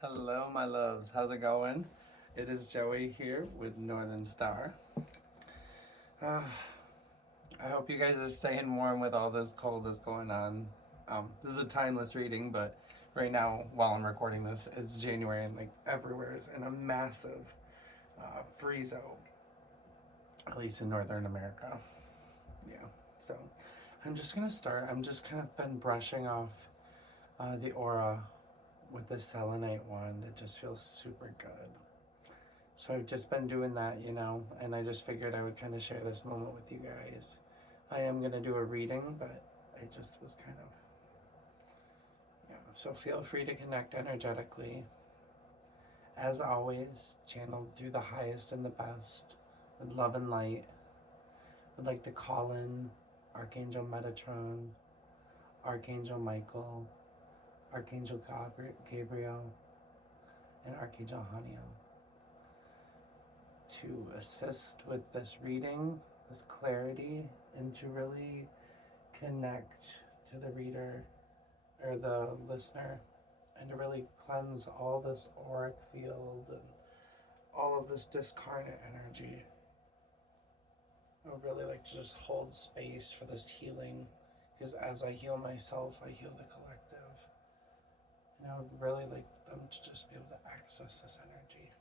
Hello, my loves. How's it going? It is Joey here with Northern Star. Uh, I hope you guys are staying warm with all this cold that's going on. This is a timeless reading, but right now, while I'm recording this, it's January and like everywhere is in a massive freeze out, at least in Northern America. Yeah. So I'm just gonna start. I'm just kind of been brushing off the aura with the selenite wand. It just feels super good. So I've just been doing that, and I just figured I would kind of share this moment with you guys. I am going to do a reading, but I just was kind of, so feel free to connect energetically. As always, channeled through the highest and the best with love and light. Would like to call in Archangel Metatron, Archangel Michael, Archangel Gabriel, and Archangel Haniel to assist with this reading, this clarity, and to really connect to the reader or the listener, and to really cleanse all this auric field and all of this discarnate energy. I would really like to just hold space for this healing, because as I heal myself, I heal the collective. And I would really like them to just be able to access this energy.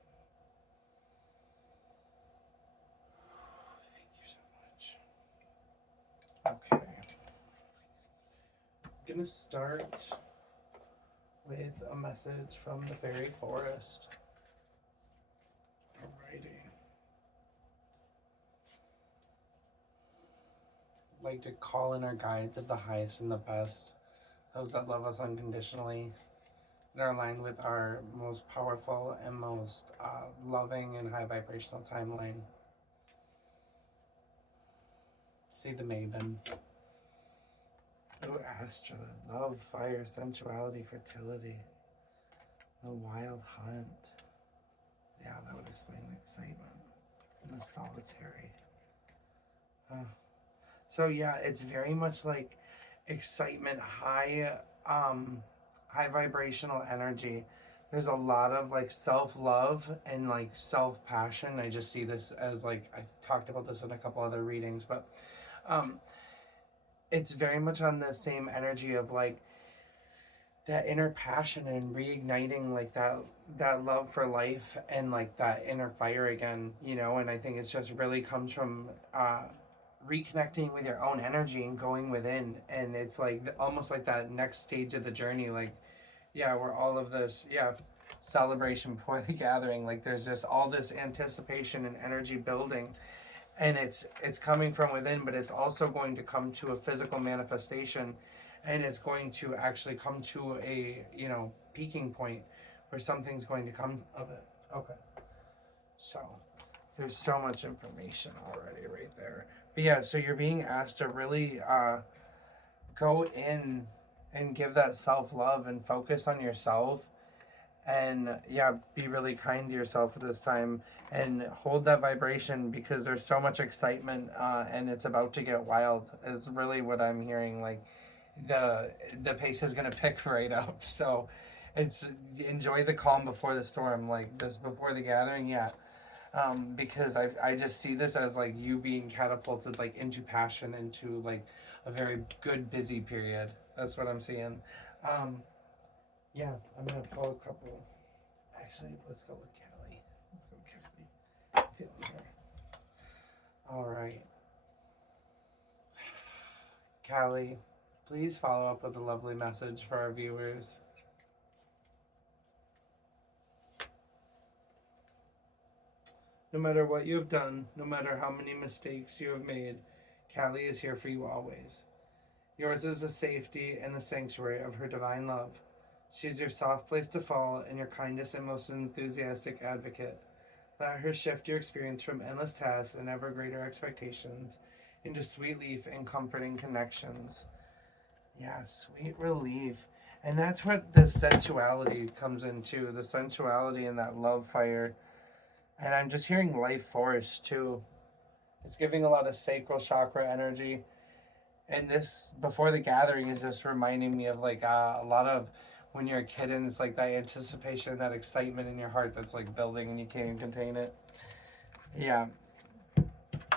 Thank you so much. Okay. I'm going to start with a message from the fairy forest. Alrighty. I'd like to call in our guides of the highest and the best, those that love us unconditionally, that are aligned with our most powerful and most loving and high vibrational timeline. See the Maven. Oh, Astra, love, fire, sensuality, fertility. The wild hunt. Yeah, that would explain the excitement. And the solitary. So yeah, it's very much like excitement, high vibrational energy. There's a lot of like self-love and like self-passion. I just see this as like I talked about this in a couple other readings, but um it's very much on the same energy of like that inner passion and reigniting like that love for life and like that inner fire again, and I think it's just really comes from reconnecting with your own energy and going within, and it's like almost like that next stage of the journey, like where all of this celebration before the gathering, like there's just all this anticipation and energy building, and it's coming from within, but it's also going to come to a physical manifestation, and it's going to actually come to a peaking point where something's going to come of it. Okay, so there's so much information already right there, but yeah, so you're being asked to really go in and give that self-love and focus on yourself, and be really kind to yourself at this time and hold that vibration, because there's so much excitement, and it's about to get wild is really what I'm hearing. Like the pace is going to pick right up, so it's enjoy the calm before the storm, like this before the gathering. Because I just see this as like you being catapulted like into passion, into like a very good busy period. That's what I'm seeing. um I'm gonna pull a couple. Actually, let's go with Callie. Let's go with Callie. Feeling her. All right. Callie, please follow up with a lovely message for our viewers. No matter what you have done, no matter how many mistakes you have made, Callie is here for you always. Yours is the safety and the sanctuary of her divine love. She is your soft place to fall and your kindest and most enthusiastic advocate. Let her shift your experience from endless tasks and ever greater expectations into sweet relief and comforting connections. Yeah, sweet relief. And that's what the sensuality comes into, the sensuality and that love fire. And I'm just hearing life force too. It's giving a lot of sacral chakra energy. And this, before the gathering, is just reminding me of like a lot of when you're a kid, and it's like that anticipation, that excitement in your heart that's like building and you can't even contain it. Yeah.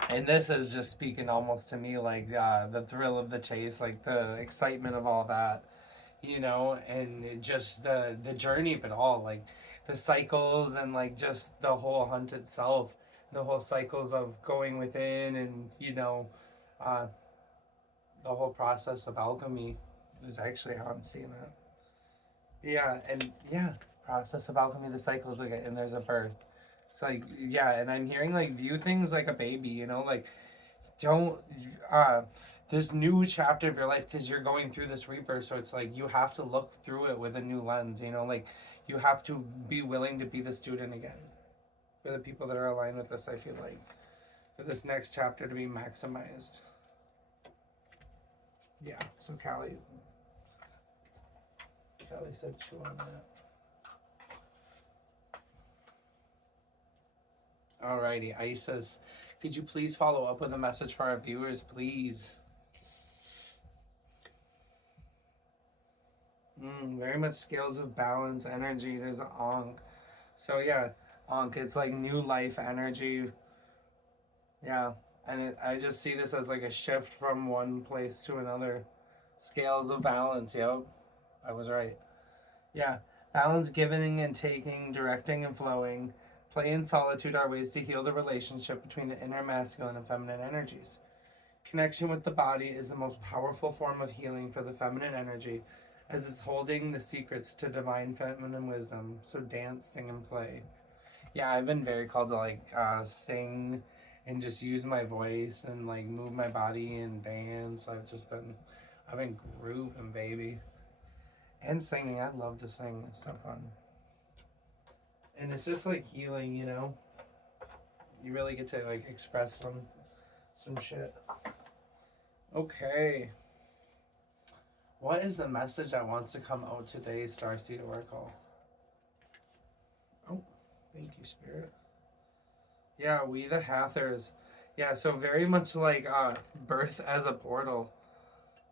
And this is just speaking almost to me like the thrill of the chase, like the excitement of all that, and just the journey of it all, like the cycles and like just the whole hunt itself, the whole cycles of going within, and uh, the whole process of alchemy is actually how I'm seeing that. Yeah, and yeah, process of alchemy, the cycles, like, and there's a birth. It's like, yeah, and I'm hearing like view things like a baby, like don't uh this new chapter of your life, because you're going through this rebirth, so it's like you have to look through it with a new lens, like you have to be willing to be the student again. For the people that are aligned with this, I feel like for this next chapter to be maximized. Yeah, so Callie said chew on that. Alrighty, Isis, could you please follow up with a message for our viewers, please? Very much scales of balance, energy. There's an Ankh. So yeah, Ankh, it's like new life energy. Yeah, and I just see this as like a shift from one place to another. Scales of balance, yep. I was right. Yeah, balance, giving and taking, directing and flowing. Play and solitude are ways to heal the relationship between the inner masculine and feminine energies. Connection with the body is the most powerful form of healing for the feminine energy, as it's holding the secrets to divine feminine wisdom. So dance, sing, and play. Yeah, I've been very called to like sing and just use my voice and like move my body and dance. I've been grooving, baby. And singing, I love to sing. It's so fun. And it's just like healing, You really get to like express some shit. Okay. What is the message that wants to come out today, Starseed Oracle? Oh, thank you, Spirit. Yeah, we the Hathors. Yeah, so very much like birth as a portal.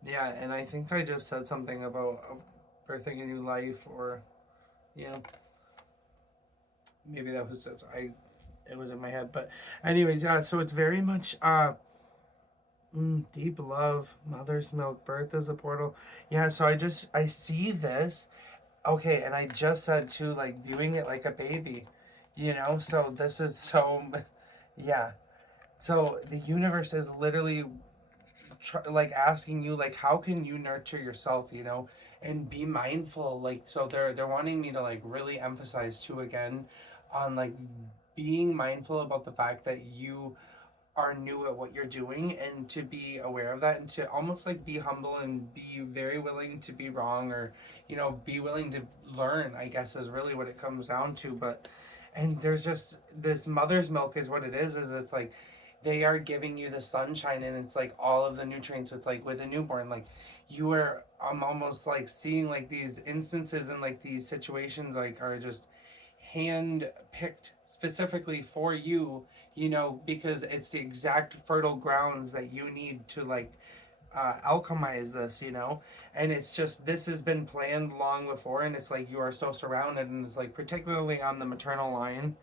Yeah, and I think I just said something about birthing a new life, or maybe that was just it was in my head. But anyways, yeah, so it's very much deep love, mother's milk, birth as a portal. Yeah, so I see this. Okay, and I just said too, like viewing it like a baby, so this is so yeah. So the universe is literally like asking you, like, how can you nurture yourself, and be mindful. Like, so they're wanting me to like really emphasize too again on like being mindful about the fact that you are new at what you're doing, and to be aware of that, and to almost like be humble and be very willing to be wrong, or be willing to learn, I guess, is really what it comes down to. But and there's just this mother's milk is what it is it's like they are giving you the sunshine, and it's like all of the nutrients. It's like with a newborn, like you are almost like seeing like these instances and like these situations like are just hand picked specifically for you, because it's the exact fertile grounds that you need to like alchemize this, and it's just this has been planned long before, and it's like you are so surrounded, and it's like particularly on the maternal line.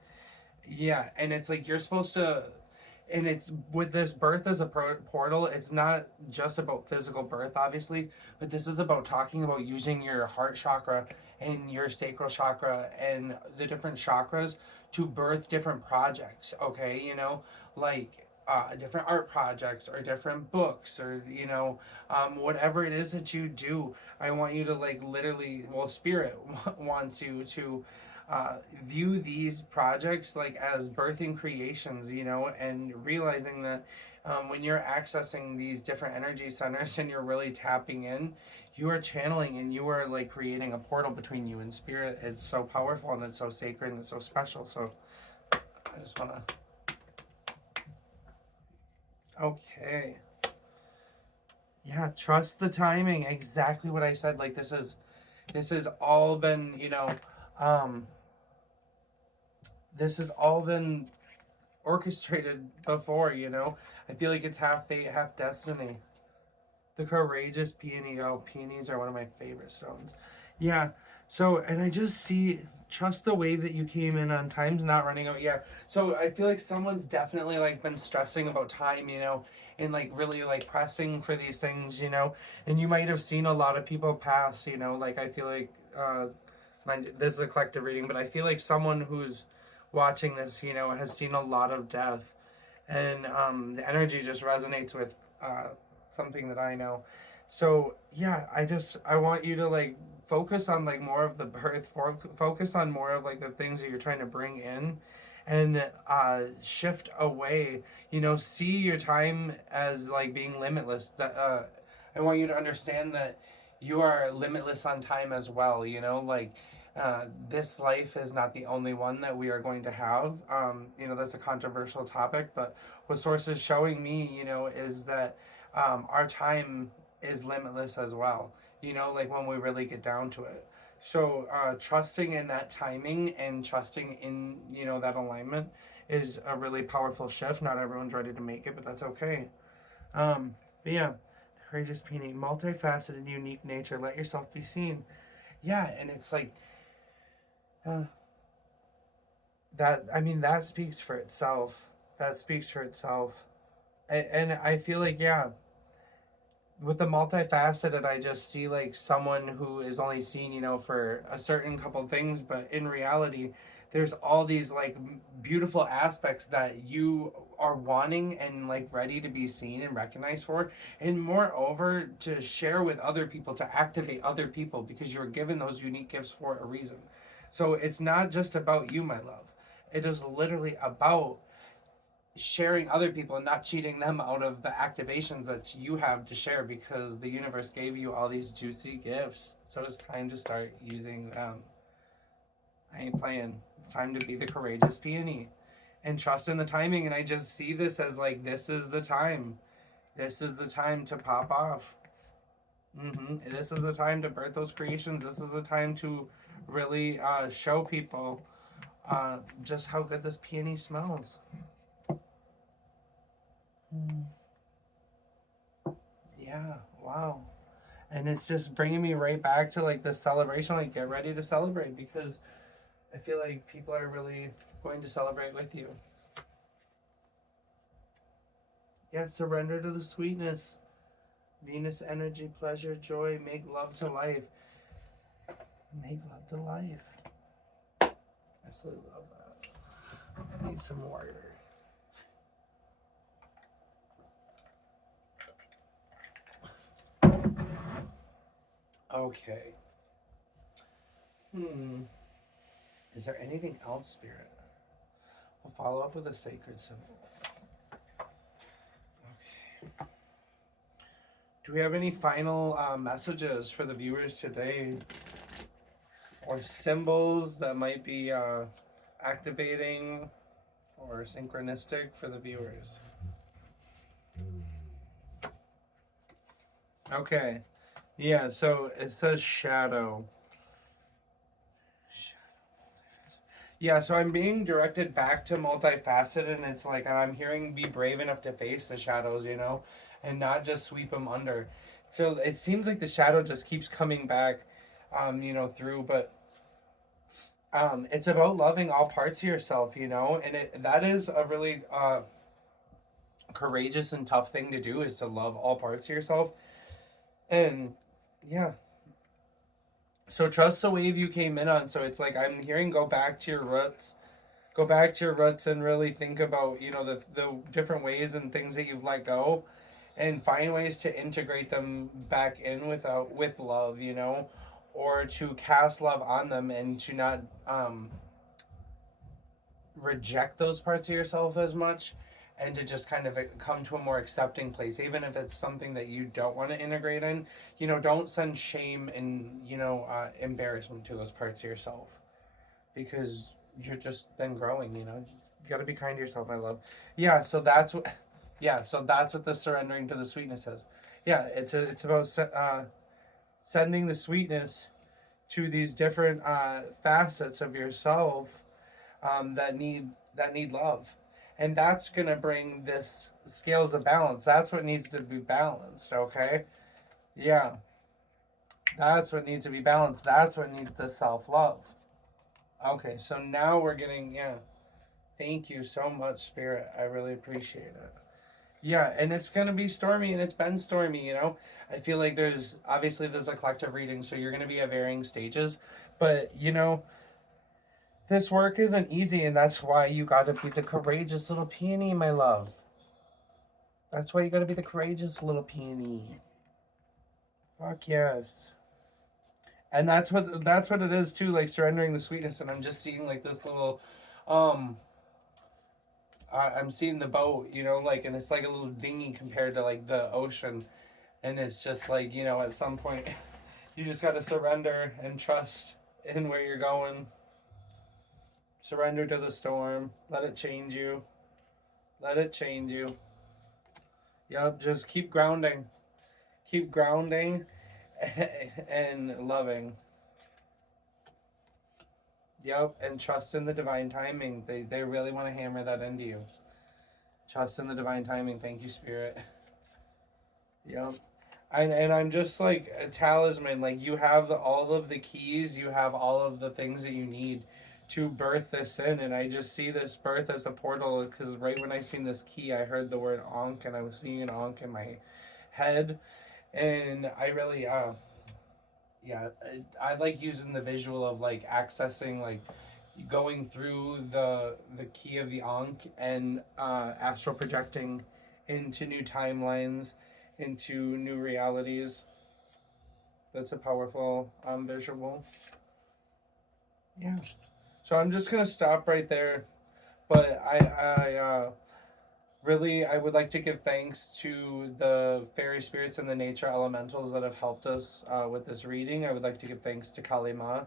Yeah, and it's like you're supposed to, and it's with this birth as a portal, it's not just about physical birth, obviously, but this is about talking about using your heart chakra and your sacral chakra and the different chakras to birth different projects, okay? Like different art projects or different books, or whatever it is that you do. I want you to like literally, well, spirit wants you to view these projects like as birthing creations, and realizing that when you're accessing these different energy centers and you're really tapping in, you are channeling, and you are like creating a portal between you and spirit. It's so powerful, and it's so sacred, and it's so special. So I just want to. Okay. Yeah, trust the timing. Exactly what I said. Like this has all been, this has all been orchestrated before, I feel like it's half fate, half destiny. The courageous peony. Oh, peonies are one of my favorite stones. Yeah, So, and I just see, trust the wave that you came in on. Time's not running out. Yeah. So I feel like someone's definitely like been stressing about time, and like really like pressing for these things, and you might have seen a lot of people pass, like I feel like, mind, this is a collective reading, but I feel like someone who's watching this, has seen a lot of death, and the energy just resonates with something that I know. So yeah, I want you to like focus on like more of the birth, focus on more of like the things that you're trying to bring in, and shift away. See your time as like being limitless. That I want you to understand that you are limitless on time as well. Like this life is not the only one that we are going to have. That's a controversial topic, but what source is showing me, is that our time is limitless as well. Like when we really get down to it. So trusting in that timing and trusting in that alignment is a really powerful shift. Not everyone's ready to make it, but that's okay. But yeah, courageous peony, multifaceted, unique nature. Let yourself be seen. Yeah, and it's like uh, that. I mean, that speaks for itself. That speaks for itself. And I feel like, yeah, with the multifaceted, I just see like someone who is only seen, for a certain couple things, but in reality, there's all these like beautiful aspects that you are wanting and like ready to be seen and recognized for, and moreover to share with other people, to activate other people, because you're given those unique gifts for a reason. So it's not just about you, my love. It is literally about sharing other people and not cheating them out of the activations that you have to share, because the universe gave you all these juicy gifts. So it's time to start using them. I ain't playing. It's time to be the courageous peony and trust in the timing. And I just see this as like, this is the time. This is the time to pop off. This is the time to birth those creations. This is the time to really show people just how good this peony smells. Yeah, wow. And it's just bringing me right back to like this celebration. Like, get ready to celebrate, because I feel like people are really going to celebrate with you. Yeah, surrender to the sweetness. Venus energy, pleasure, joy, make love to life. Make love to life. Absolutely love that. I need some water. Okay. Is there anything else, Spirit? We'll follow up with a sacred symbol. Okay. Do we have any final messages for the viewers today? Or symbols that might be activating or synchronistic for the viewers? Okay. Yeah, so it says shadow. Yeah, so I'm being directed back to multifaceted, and it's like I'm hearing be brave enough to face the shadows, and not just sweep them under. So it seems like the shadow just keeps coming back, through, but it's about loving all parts of yourself, and that is a really courageous and tough thing to do, is to love all parts of yourself. And yeah, so trust the wave you came in on. So it's like I'm hearing go back to your roots. Go back to your roots and really think about, the different ways and things that you've let go, and find ways to integrate them back in with love, or to cast love on them, and to not reject those parts of yourself as much, and to just kind of come to a more accepting place, even if it's something that you don't want to integrate in. Don't send shame and embarrassment to those parts of yourself, because you're just then growing. You got to be kind to yourself, my love. Yeah, so that's what the surrendering to the sweetness is. Yeah, it's about sending the sweetness to these different facets of yourself that need love, and that's gonna bring this scales of balance. That's what needs to be balanced. Okay, yeah. That's what needs to be balanced. That's what needs the self-love. Okay, so now we're getting, yeah. Thank you so much, Spirit. I really appreciate it. Yeah, and it's gonna be stormy, and it's been stormy. I feel like there's a collective reading, so you're gonna be at varying stages, but this work isn't easy, and that's why you gotta be the courageous little peony, my love. That's why you gotta be the courageous little peony. Fuck yes. And that's what it is too, like surrendering the sweetness. And I'm just seeing like this little, um, I'm seeing the boat, like, and it's like a little dinghy compared to like the ocean, and it's just like at some point, you just gotta surrender and trust in where you're going. Surrender to the storm. Let it change you. Let it change you. Yep, just keep grounding. Keep grounding and loving. Yep, and trust in the divine timing. They really want to hammer that into you. Trust in the divine timing. Thank you, Spirit. Yep. And I'm just like a talisman. Like you have all of the keys, you have all of the things that you need to birth this in. And I just see this birth as a portal because right when I seen this key, I heard the word Ankh, and I was seeing an Ankh in my head. And I really, yeah, I like using the visual of like accessing, like going through the key of the Ankh and astral projecting into new timelines, into new realities. That's a powerful visual. Yeah. So I'm just gonna stop right there, but I would like to give thanks to the fairy spirits and the nature elementals that have helped us with this reading. I would like to give thanks to Kali Ma.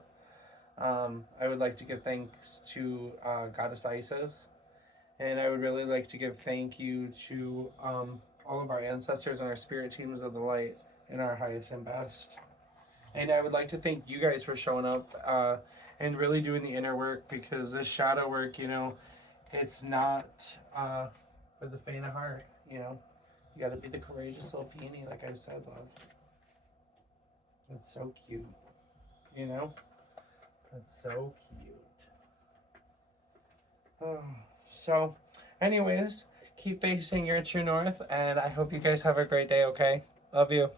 I would like to give thanks to Goddess Isis. And I would really like to give thank you to all of our ancestors and our spirit teams of the light and our highest and best. And I would like to thank you guys for showing up and really doing the inner work, because this shadow work, it's not for the faint of heart. You got to be the courageous little peony, like I said, love. It's so cute. It's so cute. Oh. So, anyways, keep facing your true north, and I hope you guys have a great day, okay? Love you.